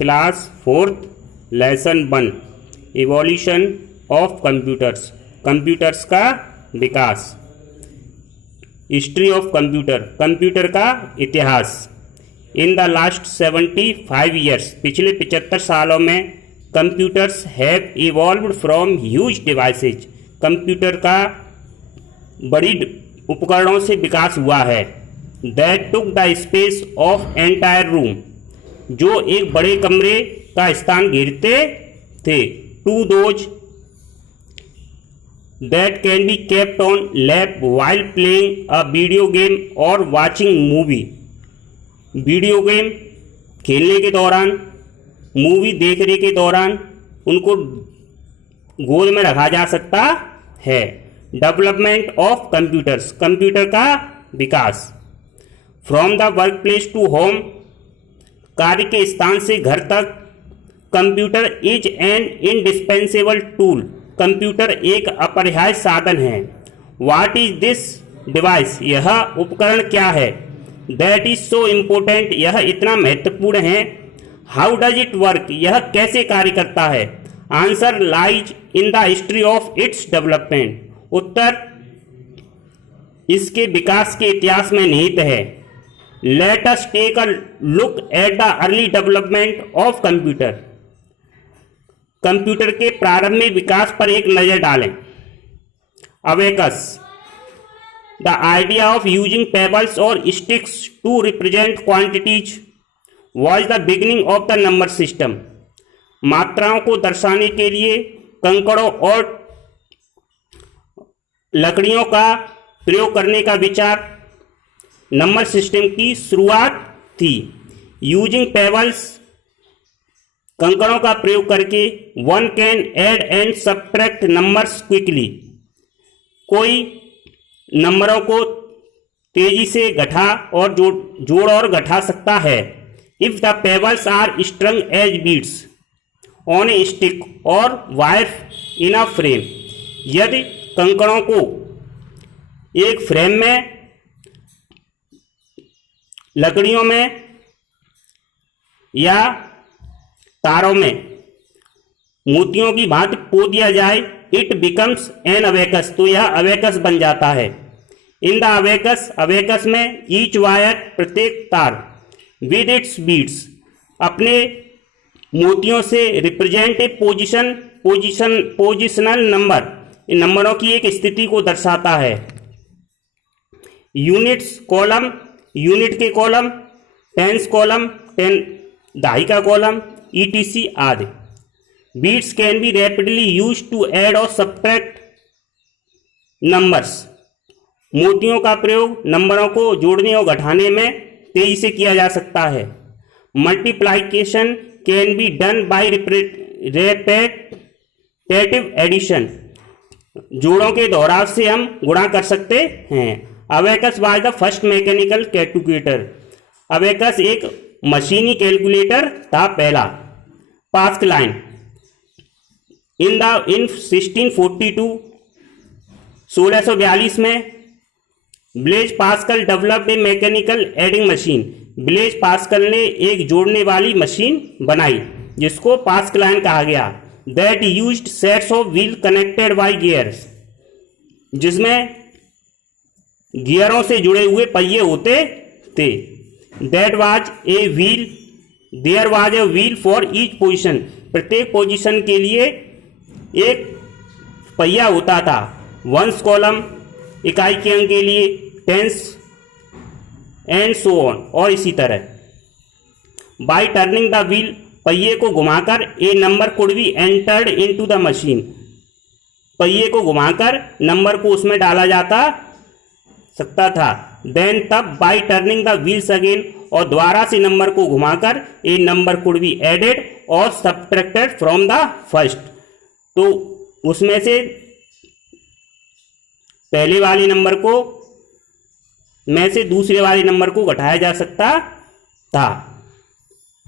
Class 4th lesson 1 evolution of computers, computers का विकास। History of computer, computer का इतिहास। In the last 75 years, पिछले 75 सालों में computers have evolved from huge devices, computer का बड़ी उपकरणों से विकास हुआ है। That took the space of entire room, जो एक बड़े कमरे का स्थान घेरते थे। To those that can be kept on lap while playing a video game और वाचिंग मूवी, वीडियो गेम खेलने के दौरान, मूवी देखने के दौरान उनको गोद में रखा जा सकता है। डेवलपमेंट ऑफ कंप्यूटर्स, कंप्यूटर का विकास। From the work place to home, कार्य के स्थान से घर तक। Computer is an indispensable tool, computer एक अपरिहार्य साधन है। व्हाट इज दिस डिवाइस, यह उपकरण क्या है। दैट इज सो इम्पोर्टेंट, यह इतना महत्वपूर्ण है। हाउ डज इट वर्क, यह कैसे कार्य करता है। Answer lies in the history of its development, उत्तर इसके विकास के इतिहास में निहित है। Let us take a look at the early development of computer, computer के प्रारंभिक विकास पर एक नजर डालें। Abacus, the idea of using pebbles और sticks to represent quantities was the beginning of the number system, मात्राओं को दर्शाने के लिए कंकड़ों और लकड़ियों का प्रयोग करने का विचार नंबर सिस्टम की शुरुआत थी। यूजिंग पेबल्स, कंकड़ों का प्रयोग करके one can add and subtract numbers quickly, कोई नंबरों को तेजी से घटा और जोड़ और घटा सकता है। If the pebbles are strung as beads on a stick और वायर इन अ फ्रेम, यदि कंकड़ों को एक फ्रेम में, लकड़ियों में या तारों में मोतियों की भांति पो दिया जाए, इट बिकम्स एन अबेकस, तो यह अबेकस बन जाता है। इन द अबेकस, अबेकस में ईच वायर, प्रत्येक तार, विद इट्स बीड्स, अपने मोतियों से रिप्रेजेंट ए पोजिशनल नंबर, इन नंबरों की एक स्थिति को दर्शाता है। यूनिट्स कॉलम, यूनिट के कॉलम, टेंस कॉलम, दहाई का कॉलम, ईटीसी आदि। Beads can be rapidly use to add और सब्ट्रैक्ट नंबर्स, मोतियों का प्रयोग नंबरों को जोड़ने और घटाने में तेजी से किया जा सकता है। Multiplication can be done by repetitive addition, जोड़ों के दोहराव से हम गुणा कर सकते हैं। Abacus was the first mechanical calculator, abacus एक मशीनी कैलकुलेटर था पहला। पास्कलाइन, इन 1642, 1642 में ब्लेज पास्कल डेवलप्ड ए mechanical adding machine, Blaise Pascal ने एक जोड़ने वाली मशीन बनाई जिसको पास्कलाइन कहा गया। That used sets of wheel connected by gears, जिसमें गियरों से जुड़े हुए पहिए होते थे। That was a wheel, there was a wheel for each position, प्रत्येक पोजीशन के लिए एक पहिया होता था। वंस कॉलम, इकाई के अंक के लिए, टेंस एंड सो ऑन, और इसी तरह। बाय टर्निंग द व्हील, पहिए को घुमाकर a number could be entered into the machine, पहिए को घुमाकर नंबर को उसमें डाला जाता सकता था। देन तब bye turning the wheels again, और द्वारा से नंबर को घुमाकर a number could be added और सब्ट्रैक्टेड फ्रॉम द फर्स्ट, तो उसमें से पहले वाले नंबर को में से दूसरे वाले नंबर को घटाया जा सकता था।